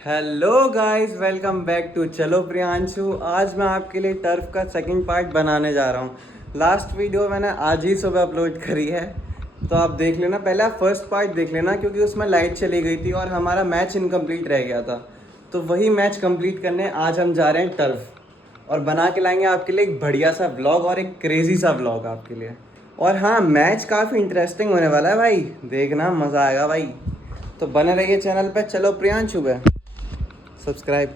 Hello guys, welcome back to चलो प्रियांशु। आज मैं आपके लिए टर्फ का सेकंड पार्ट बनाने जा रहा हूँ। लास्ट वीडियो मैंने आज ही सुबह अपलोड करी है, तो आप देख लेना। पहले आप फर्स्ट पार्ट देख लेना, क्योंकि उसमें लाइट चली गई थी और हमारा मैच इनकम्प्लीट रह गया था। तो वही मैच कंप्लीट करने आज हम जा रहे हैं टर्फ, और बना के लाएंगे आपके लिए एक बढ़िया सा व्लॉग और एक क्रेजी सा व्लॉग आपके लिए। और हाँ, मैच काफ़ी इंटरेस्टिंग होने वाला है भाई, देखना मज़ा आएगा भाई। तो बने रहिए चैनल पर चलो प्रियांशु पे, सब्सक्राइब।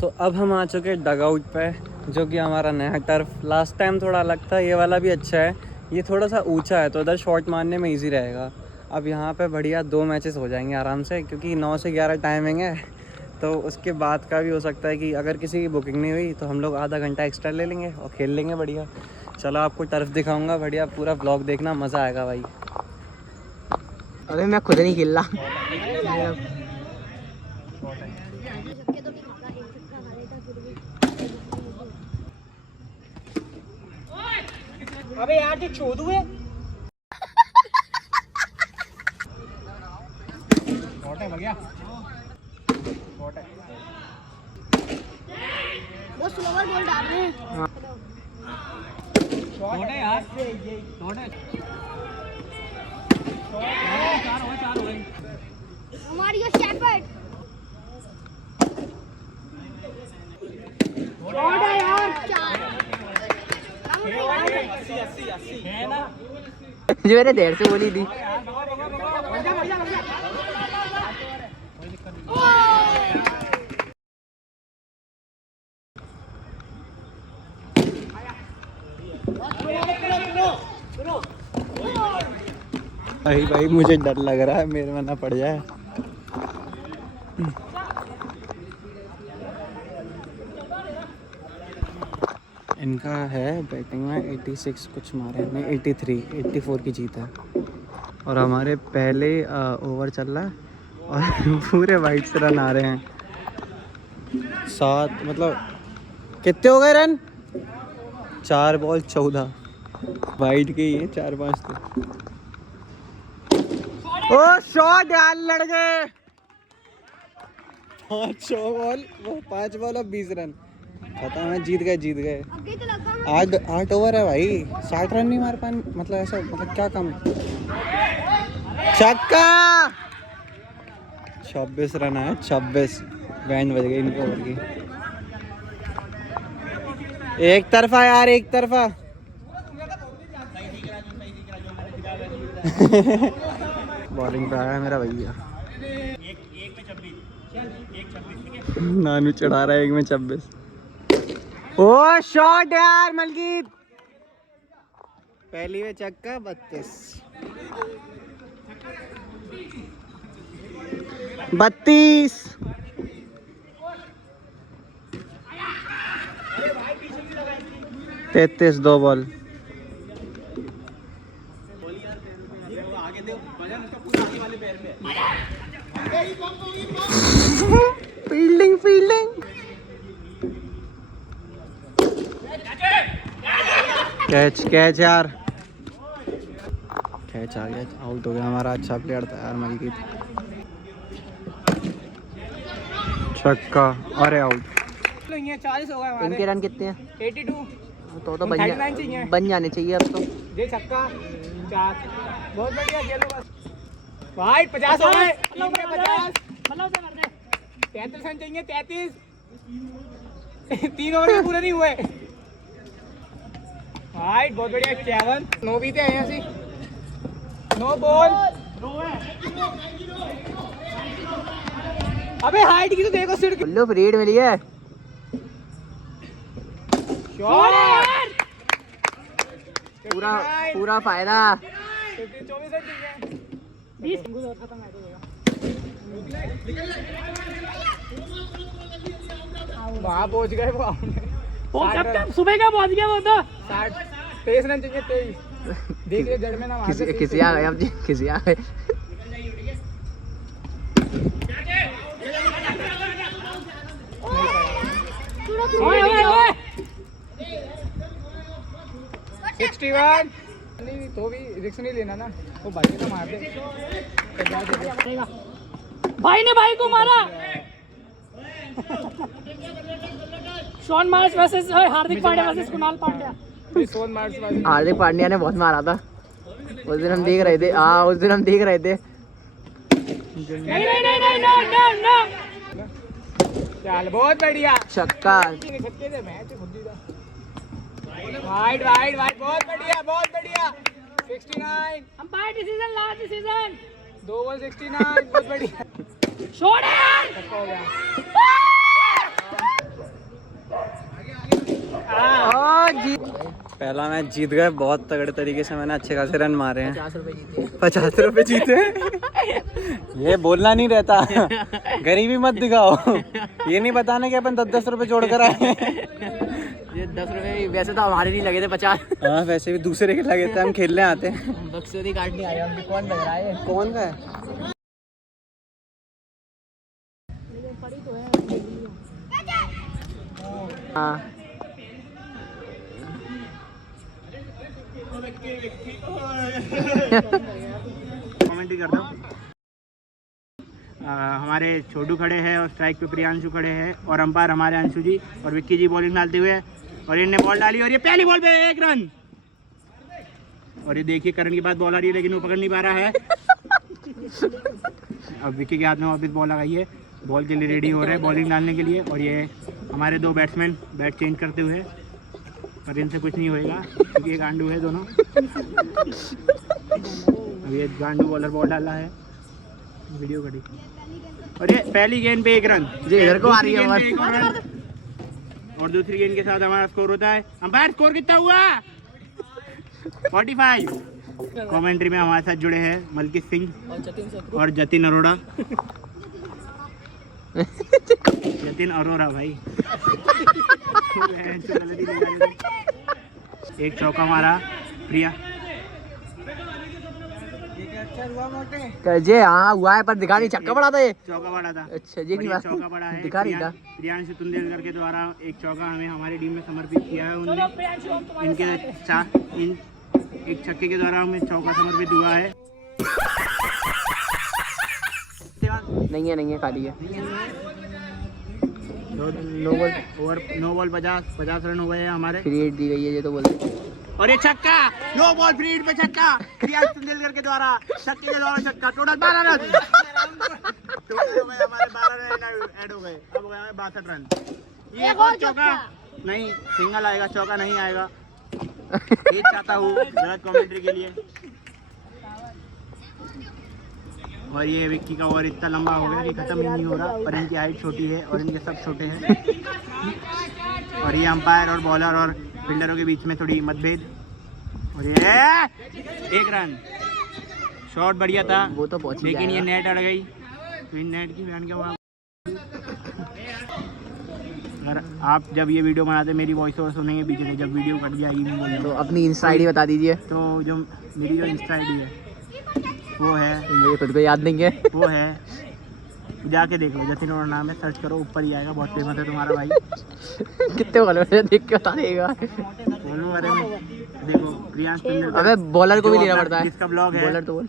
तो अब हम आ चुके हैं डग आउट पे, जो कि हमारा नया टर्फ। लास्ट टाइम थोड़ा अलग था, ये वाला भी अच्छा है। ये थोड़ा सा ऊंचा है तो इधर शॉट मारने में इजी रहेगा। अब यहाँ पे बढ़िया 2 मैचेस हो जाएंगे आराम से, क्योंकि 9 से 11 टाइमिंग है। तो उसके बाद का भी हो सकता है कि अगर किसी की बुकिंग नहीं हुई तो हम लोग आधा घंटा एक्स्ट्रा ले लेंगे और खेल लेंगे बढ़िया। चलो आपको टर्फ दिखाऊंगा बढ़िया, पूरा ब्लॉग देखना, मज़ा आएगा भाई। अबे मैं खुद नहीं खेल रहा। अबे यार जो चोदू है। शॉट है बढ़िया, शॉट है। वो स्लोवर बॉल डाल रहे हैं। शॉट है यार, शॉट है। चार हो गए। हमारी ये शेफर्ड शॉट है यार। 80 है ना, जो मैंने देर से बोली थी। भाई मुझे डर लग रहा है मेरे में ना पड़ जाए। इनका है बैटिंग में 86 कुछ मारे, नहीं 84 की जीत है। और हमारे पहले ओवर चल रहा है और पूरे वाइट से रन आ रहे हैं। 7 मतलब कितने हो गए रन? 4 बॉल 14 वाइट के ही है, 4-5 तो। ओ शॉट यार, लड़ गए। 5 बॉल, वो 5 बॉल और 20 रन। पता है, जीत गए। 8 ओवर है भाई, 60 रन नहीं मार पाए, मतलब ऐसा, मतलब क्या कम। छक्का, 26 रन आया, 26। बैंड बज गई इनके ओवर की। एक तरफा यार, एक तरफा। बॉलिंग पे आया मेरा भैया। नानू चढ़ा रहा है, 1 में 26। ओ शॉट यार मलकीत, पहली में चक्का, 32। 33, 2 बॉल। फील्डिंग कैच यार, कैच आ गया, आउट हो गया हमारा। अच्छा प्लेयर था यार मलकीत। छक्का, अरे आउट। 40 हो गए हमारे। इनके रन कितने हैं? 82। तो चाहिए। बन जाने चाहिए अब तो। ये छक्का 4, बहुत बढ़िया खेलो बस। वाइट 50 हो गए। 50 33 रन चाहिए, 33। 3 ओवर में पूरे नहीं हुए। वाइट बहुत बढ़िया, 51। 9 बीते हैं ऐसी, 9 बॉल। अबे हाइट की तो देखो, सिर लो फ्रीड मिली है। शॉट, पूरा फायदा। 24 रन चाहिए। 20 खत्म है तो वहाँ पहुँच गए वो। सुबह का पहुँच गया वो तो। 23 रन चाहिए, 23। देख जड़ में ना किसी आ गए, अब जी किसी आ गए। 61 नहीं तो भी रिस्क नहीं लेना ना, वो भाई को मार दे। भाई ने भाई को मारा। Shaun Marsh versus Hardik Pandya versus Kunal Pandya. ये सोन मार्स वाली हार्दिक पांड्या ने बहुत मारा था उस दिन, हम देख रहे थे। हाँ उस दिन हम देख रहे थे। नहीं नहीं नहीं नहीं नो नो नो। चल बहुत बढ़िया छक्का। छक्के से मैच खुद ही था। वाइड वाइड वाइड बहुत बढ़िया 69 umpire decision, last decision. 2 ball 69 बहुत बढ़िया छोड़ यार। छक्का हो गया। पहला मैच जीत गए बहुत तगड़े तरीके से, मैंने अच्छे खासे रन मारे हैं। 50 रुपए जीते। 50 रुपए जीते। ये बोलना नहीं रहता, गरीबी मत दिखाओ। ये नहीं बताना कि अपन 10-10 रुपए जोड़ कर आए। ये 10 रुपए वैसे तो हमारे नहीं लगे थे 50। हाँ वैसे भी दूसरे के लगे थे, हम खेलने आते हैं। बक्सोदी काटने आए हम भी। कौन लग रहा है? कौन का है? हाँ कमेंट्री कर दो। हमारे छोटू खड़े हैं और स्ट्राइक पे प्रियांशु खड़े हैं और अंपायर हमारे अंशु जी और विक्की जी बॉलिंग डालते हुए, और इनने बॉल डाली और ये पहली बॉल पे 1 रन। और ये देखिए करण की बात बॉल आ रही है लेकिन वो पकड़ नहीं पा रहा है। अब विक्की के हाथ में वापस बॉल आ गई है, बॉल के लिए रेडी हो रहे हैं बॉलिंग डालने के लिए। और ये हमारे 2 बैट्समैन बैट चेंज करते हुए, पर इनसे कुछ नहीं होएगा क्योंकि ये गांडू है दोनों। अब ये गांडू बॉलर बॉल डाला है, वीडियो कटी। और ये पहली गेंद पे 1 रन जी इधर को आ रही है दूसरी गेंद पे हमारे। 1 और रन। और दूसरी गेंद के साथ हमारा स्कोर होता है। अंपायर स्कोर कितना हुआ? 45। कमेंट्री में हमारे साथ जुड़े हैं मलकित सिंह और जतिन अरोड़ा। जतिन अरोड़ा भाई। एक चौका मारा प्रिया। जे हाँ हुआ है पर दिखा नहीं। छक्का पड़ा था ये। चौका पड़ा था। अच्छा ये और नहीं ये बात चौका पड़ा है। दिखा नहीं था। प्रियांशु तुंदेलकर के द्वारा एक चौका हमें हमारी टीम में समर्पित किया है उन्होंने। प्रियांशु हम तुम्हारे इनके एक छक्के के द्वारा हमें चौका समर्पित हुआ है। नहीं है खाली है। नो बॉल 50 रन हो गए हैं हमारे। फ्री हिट दी गई है ये तो बोलते। और ये छक्का, नो बॉल फ्री हिट पे छक्का प्रियांशु तुंदेलकर के द्वारा, छक्के के द्वारा छक्का। टोटल 12 रन टोटल हो गए हमारे। 12 रन ऐड हो गए, अब हो गए हमें 62 रन। ये एक और चौका नहीं, सिंगल आएगा, चौका नहीं आएगा। ये चाहता हूँ गलत कमेंट्री के लिए। और ये विक्की का ओवर इतना लंबा हो गया कि खत्म ही नहीं हो रहा, पर इनकी हाइट छोटी है और इनके सब छोटे हैं। और ये अंपायर और बॉलर और फील्डरों के बीच में थोड़ी मतभेद। और ये 1 रन। शॉट बढ़िया था वो तो पहुंच ही लेकिन ये जाएगा। नेट अड़ गई, तो इन नेट की बयान क्या हुआ। अगर आप जब ये वीडियो बनाते मेरी वॉइस ओवर सुनेंगे बीच में, जब वीडियो कट जाएगी तो अपनी इंस्टा आईडी बता दीजिए। तो जो मेरी जो इंस्टा आईडी है वो है, मुझे खुद को याद नहीं है। वो है, जाके देख लो, जतिन और नाम है, सर्च करो, ऊपर ही आएगा। बहुत फेमस है तुम्हारा भाई। कितने फॉलोअर है देख के बता देगा। फॉलोअर में देखो प्रियांश तुंदेलकर। अबे बॉलर को भी जो लेना अपना पड़ता है। जिसका ब्लॉग है, बॉलर तो बोल।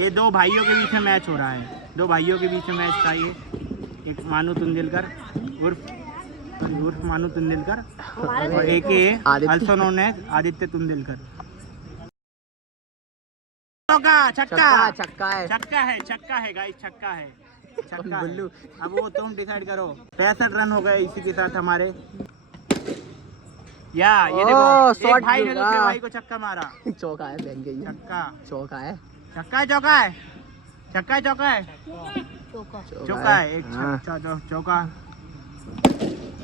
ये 2 भाइयों के बीच में मैच हो रहा है। 2 भाइयों के बीच में मैच था ये। एक मानू तुंदेलकर उर्फ मानू तुंदेलकर और एक Aditya. Also known as Aditya Tundelkar. छक्का छक्का है। छक्का है गाइस, छक्का है। बुल्लू। अब वो तुम डिसाइड करो। 65 रन हो गए इसी के साथ हमारे। या ये देखो, शॉट एक भाई ने लगा। दूसरे भाई को छक्का मारा। चौका है बहन के ये। छक्का चौका है। छक्का है चौका है छक्का है चौका है चौका है। एक हाँ। चौका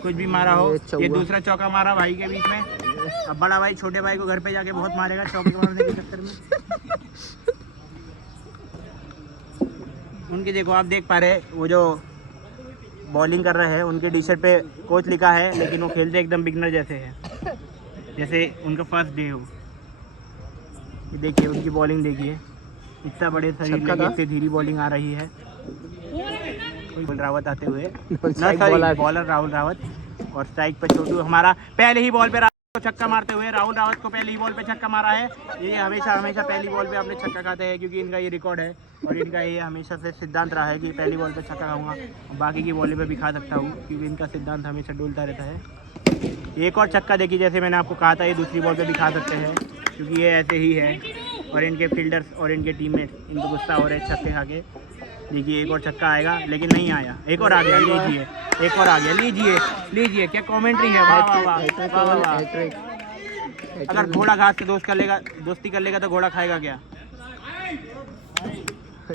कुछ भी मारा हो। ये चौका। ये दूसरा चौका मारा भाई के बीच में। अब बड़ा भाई छोटे भाई को घर पे जाके बहुत मारेगा चौके मारने के चक्कर में। उनके देखो, आप देख पा रहे वो जो बॉलिंग कर रहे हैं उनके टी शर्ट पे कोच लिखा है, लेकिन वो खेलते एकदम बिगनर जैसे हैं, जैसे उनका फर्स्ट डे हो। ये देखिए उनकी बॉलिंग देखिए, इतना बड़े शरीर छक्का लेके था। इतनी धीरे बॉलिंग आ रही है। राहुल रावत आते हुए strike bowler. Bowler Rahul Rawat और स्ट्राइक पे छोटू हमारा पहले ही बॉल पे राहुल को छक्का मारते हुए राहुल रावत को पहले ही बॉल पे छक्का मारा है। ये हमेशा पहली बॉल पे अपने छक्का खाते हैं क्योंकि इनका ये रिकॉर्ड है और इनका ये हमेशा से सिद्धांत रहा है कि पहली बॉल पे छक्का खाऊंगा और बाकी की बॉलें पे भी खा सकता हूँ क्योंकि इनका सिद्धांत हमेशा डूलता रहता है। एक और छक्का देखिए, जैसे मैंने आपको कहा था ये दूसरी बॉल पे भी खा सकते हैं क्योंकि ये ऐसे ही है और इनके फील्डर्स और इनके टीममेट इनको गुस्सा हो रहे हैं छक्के खा के। देखिए एक और छक्का आएगा लेकिन नहीं आया, एक और आ गया, लीजिए एक और आ गया, लीजिए क्या कमेंट्री है, वाह वाह वाह वाह वाह वाह। अगर घोड़ा घास से दोस्ती कर लेगा तो घोड़ा खाएगा क्या।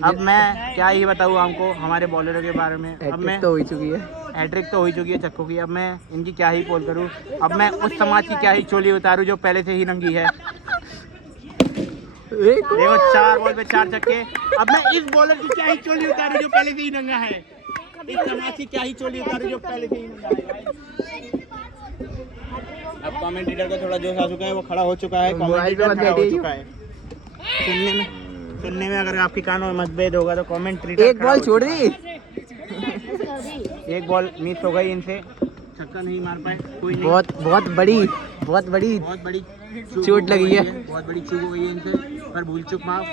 अब मैं क्या ही बताऊँ आपको हमारे बॉलरों के बारे में। अब मैं तो हो चुकी है, हैट्रिक तो हो ही चुकी है छक्कों की। अब मैं इनकी क्या ही पोल करूँ, अब मैं उस समाज की क्या ही चोली उतारूँ जो पहले से ही नंगी है। देखो 4 बॉल पे 4 छक्के। अब मैं इस बॉलर की क्या ही चोली उतारूँ जो पहले से ही नंगा है। इस समाज की क्या ही चोली उतारूँ जो पहले से ही नंगा है। अब कमेंटेटर को थोड़ा जोश आ चुका है, वो खड़ा हो चुका है, कमेंटेटर खड़ा हो चुका है। सुनने में अगर आपकी कानों में मतभेद होगा तो कमेंटेटर एक बॉल छोड़ दी, एक बॉल मिस हो गई इनसे, छक्का नहीं मार पाए, कोई नहीं। बहुत बड़ी चोट लगी है, बहुत बड़ी चूक हो गई है इनसे, पर भूल चूक माफ।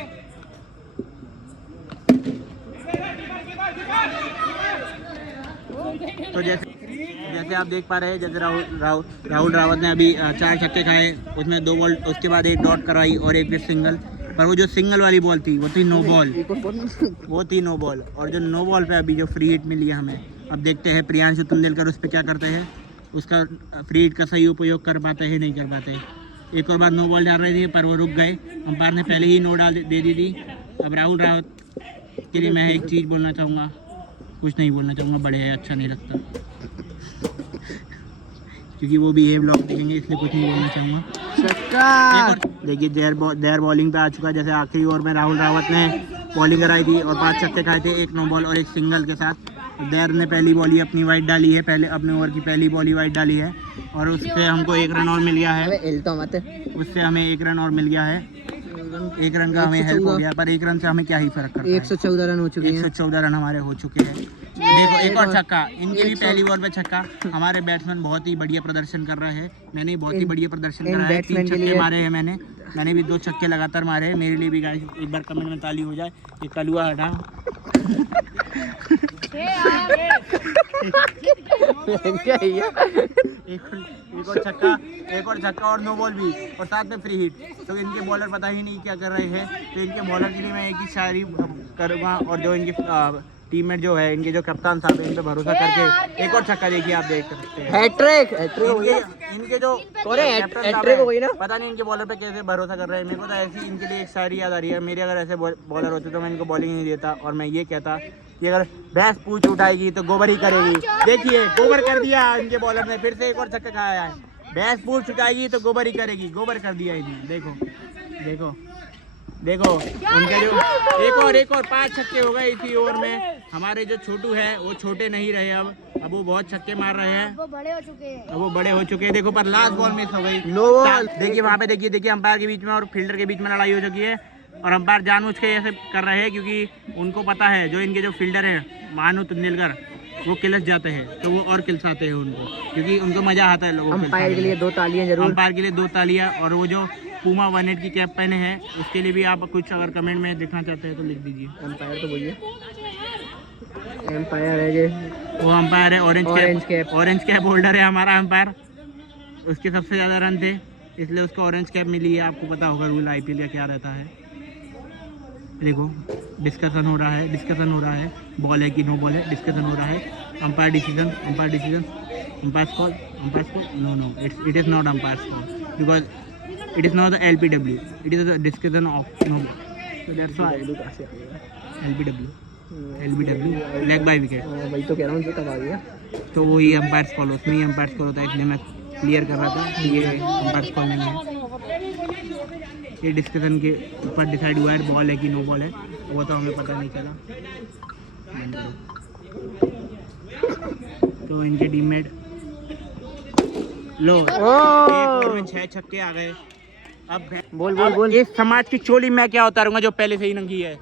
तो जैसे आप देख पा रहे हैं, जैसे राहुल रावत ने अभी 4 छक्के खाए, उसमें 2 बॉल, उसके बाद 1 डॉट कराई और 1 फिर सिंगल। पर वो जो सिंगल वाली बॉल थी वो थी नो बॉल, वो थी नो बॉल। और जो नो बॉल पे अभी जो फ्री हिट मिली है हमें, अब देखते हैं प्रियांशु तुंदेलकर उस पर क्या करते हैं, उसका फ्री हिट का सही उपयोग कर पाते हैं नहीं कर पाते। एक और बार नो बॉल डाल रहे थे पर वो रुक गए, अंपायर ने पहले ही नो दे दी थी। अब राहुल रावत के लिए मैं एक चीज़ बोलना चाहूँगा, कुछ नहीं बोलना चाहूँगा, बड़े हैं अच्छा नहीं लगता क्योंकि वो भी ये ब्लॉग देखेंगे इसलिए कुछ नहीं बोलना चाहूँगा। देखिए देर बॉलिंग पे आ चुका है। जैसे आखिरी ओवर में राहुल रावत ने बॉलिंग कराई थी और 5 छक्के खाए थे, 1 नो बॉल और 1 सिंगल के साथ। देर ने पहली बॉल ही अपनी वाइड डाली है, पहले अपने ओवर की पहली बॉल ही वाइड डाली है और उससे हमको 1 रन और मिल गया है। उससे हमें 1 रन और मिल गया है, 1 रन का हमें हेल्प हो गया, पर 1 रन से हमें क्या ही फर्क करता है। 114 रन हो चुके हैं, 114 रन हमारे हो चुके हैं। देखो एक और छक्का, इनके भी पहली बॉल पे छक्का। हमारे बैट्समैन बहुत ही बढ़िया प्रदर्शन कर रहे हैं, मैंने बहुत ही बढ़िया प्रदर्शन करा है, 3 छक्के मारे हैं मैंने भी 2 छक्के लगातार मारे हैं। मेरे लिए भी गाइस एक बार कमेंट में ताली हो जाए। ये कलुआ हटा क्या है ये? एक और छक्का और नो बॉल भी और साथ में फ्री हिट। तो इनके बॉलर पता ही नहीं क्या कर रहे हैं। तो इनके बॉलर के लिए मैं एक ही शायरी करूँगा और जो इनके टीममेट जो है, इनके जो कप्तान साहब है, इन पे भरोसा करके एक और छक्का देखिए, आप देख सकते हैं। हैट्रिक इनके जो हैट्रिक हो गई ना, पता नहीं इनके बॉलर पे कैसे भरोसा कर रहे हैं। मेरे को तो ऐसी इनके लिए एक शायरी याद आ रही है। मेरे अगर ऐसे बॉलर होते तो मैं इनको बॉलिंग नहीं देता और मैं ये कहता कि अगर भैंस पूछ उठाएगी तो गोबर ही करेगी। देखिए गोबर कर दिया इनके बॉलर ने, फिर से एक और छक्का खाया है। भैंस पूछ उठाएगी तो गोबर ही करेगी, गोबर कर दिया इन्हें। देखो उनके जो एक और 5 छक्के हो गए इसी ओवर में। हमारे जो छोटू है वो छोटे नहीं रहे, अब वो बहुत छक्के मार रहे हैं, वो बड़े हो चुके हैं। अब वो बड़े हो चुके हैं। देखो पर लास्ट बॉल मिस हो गई, नो बॉल। देखिए वहाँ पे देखिए अंपायर के बीच में और फील्डर के बीच में लड़ाई हो चुकी है और अंपायर जानबूझ के ऐसे कर रहे हैं क्योंकि उनको पता है जो इनके जो फील्डर है मानू तुंदेलकर, वो किलस जाते हैं तो वो और किलसाते हैं उनको, क्योंकि उनको मजा आता है लोगों को। अंपायर के लिए 2 तालियां जरूर, अंपायर के लिए 2 तालियां। और वो जो पूमा 180 की कैप पहने हैं उसके लिए भी आप कुछ अगर कमेंट में देखना चाहते हैं तो लिख दीजिए। अंपायर तो बोलिए, एम्पायर है ये, वो अंपायर है, ऑरेंज कैप होल्डर है हमारा अंपायर। उसके सबसे ज़्यादा रन थे इसलिए उसको ऑरेंज कैप मिली है। आपको पता होगा रूल IPL का क्या रहता है। देखो डिस्कशन हो रहा है, बॉल है कि नो बॉल है, डिस्कशन हो रहा है। Umpire decision, umpire call, no it is not umpire call because it is not the LPW, it is the discussion of no, so that's why LBW leg by wicket। वही तो कह रहा हूँ जो कब आ गया। तो वही अंपायर कॉल, उसमें ही अंपायर कॉल होता है, इसलिए मैं क्लियर कर रहा था कि ये अंपायर कॉल नहीं है। ये डिस्कशन के ऊपर डिसाइड हुआ है बॉल है कि नो बॉल है, वो तो हमें पता नहीं चला। तो इनके टीममेट लो एक ओवर में 6 छक्के आ गए। अब बोल इस समाज की चोली मैं क्या उतारूंगा जो पहले से ही नंगी है।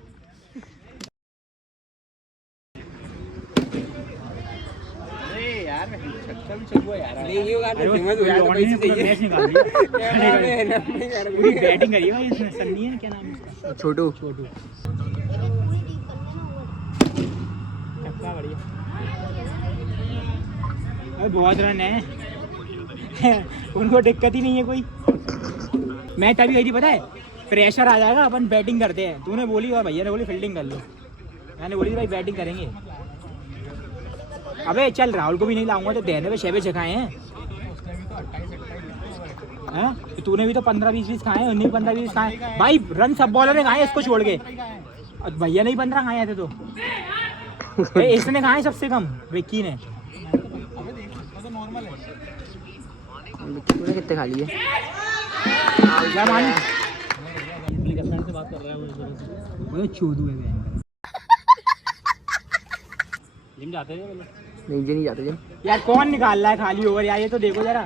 कच्चा भी चल यार। नहीं ये बात अरे वो फेमस हो जाए तो पैसे चाहिए। मैच निकाल दिया। पूरी बैटिंग करी है भाई इसने। सन्नी है क्या नाम है इसका? छोटू छोटू। छक्का बढ़िया। अरे बहुत रन है। उनको दिक्कत ही नहीं है कोई। मैच अभी गई थी पता है, प्रेशर आ जाएगा अपन बैटिंग करते हैं। तूने बोली और भैया ने बोली फील्डिंग कर लो, मैंने बोली भाई बैटिंग करेंगे। अबे चल राहुल को भी नहीं लाऊंगा तो देने पे 6 खाए हैं। हाँ? तो तूने भी तो 15-20 खाए हैं। 19-15-20 खाए भाई। रन सब बॉलर ने खाए इसको छोड़ के। और भैया ने ही 15 खाए थे तो इसने खाए सबसे कम, विक्की ने। तूने कितने खा लिए? क्या मानी से बात कर रहा है वो चोदू है। जिम जाते हैं नहीं जी नहीं जाते जिम। यार कौन निकाल रहा है खाली ओवर यार? ये तो देखो जरा,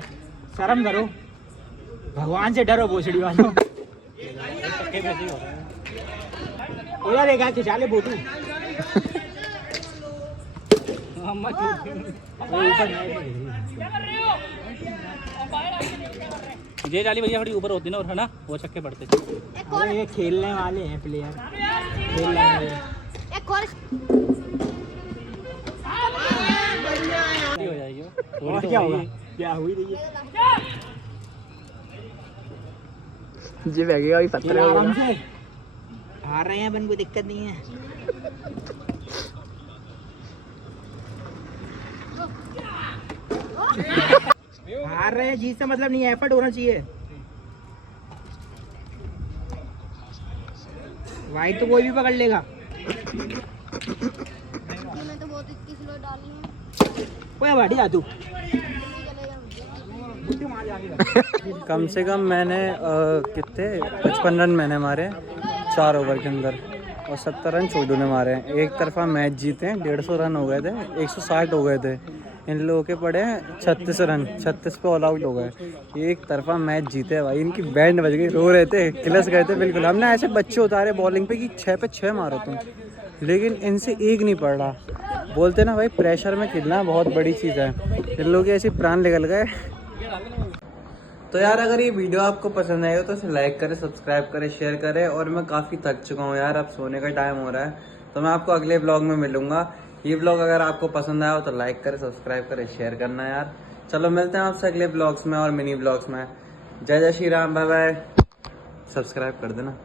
शर्म करो, भगवान से डरो भोसड़ी वालों। ओ यार एक खिंचा ले बोटू। ये डाली भैया थोड़ी ऊपर होती ना, और है ना वो छक्के पड़ते। अरे ये खेलने वाले हैं प्लेयर, खेलने वाले। एक और हो जाएगी वो। और क्या होगा? क्या हुई रही है? जी बैगेगा अभी 17 आराम से हार रहे हैं अपन, कोई दिक्कत नहीं है। हार रहे हैं, जीत से मतलब नहीं है, एफर्ट होना चाहिए। वाइट तो कोई भी पकड़ लेगा। मैंने तो बहुत इतनी स्लो डाली है। कोई हट जा तू। कम से कम मैंने कितने 55 रन मैंने मारे 4 ओवर के अंदर, और 70 रन छोटू ने मारे हैं। एक तरफा मैच जीते हैं, 150 रन हो गए थे, 160 हो गए थे। इन लोगों के पड़े हैं 36 रन, 36 पे ऑल आउट हो गए। एक तरफा मैच जीते भाई। इनकी बैंड बज गई, रो रहे थे, किलस गए थे बिल्कुल। हमने ऐसे बच्चे उतारे बॉलिंग पे कि 6 पे 6 मारो तुम, लेकिन इनसे एक नहीं पड़ रहा। बोलते ना भाई प्रेशर में खेलना बहुत बड़ी चीज़ है। इन लोगों के ऐसे प्राण निकल गए। तो यार अगर ये वीडियो आपको पसंद आएगा तो इसे लाइक करें, सब्सक्राइब करें, शेयर करें। और मैं काफ़ी थक चुका हूँ यार, अब सोने का टाइम हो रहा है। तो मैं आपको अगले ब्लॉग में मिलूंगा। ये ब्लॉग अगर आपको पसंद आया हो तो लाइक करें, सब्सक्राइब करें, शेयर करना यार। चलो मिलते हैं आपसे अगले ब्लॉग्स में और मिनी ब्लॉग्स में। जय जय Shri Ram, bye bye. Subscribe कर देना।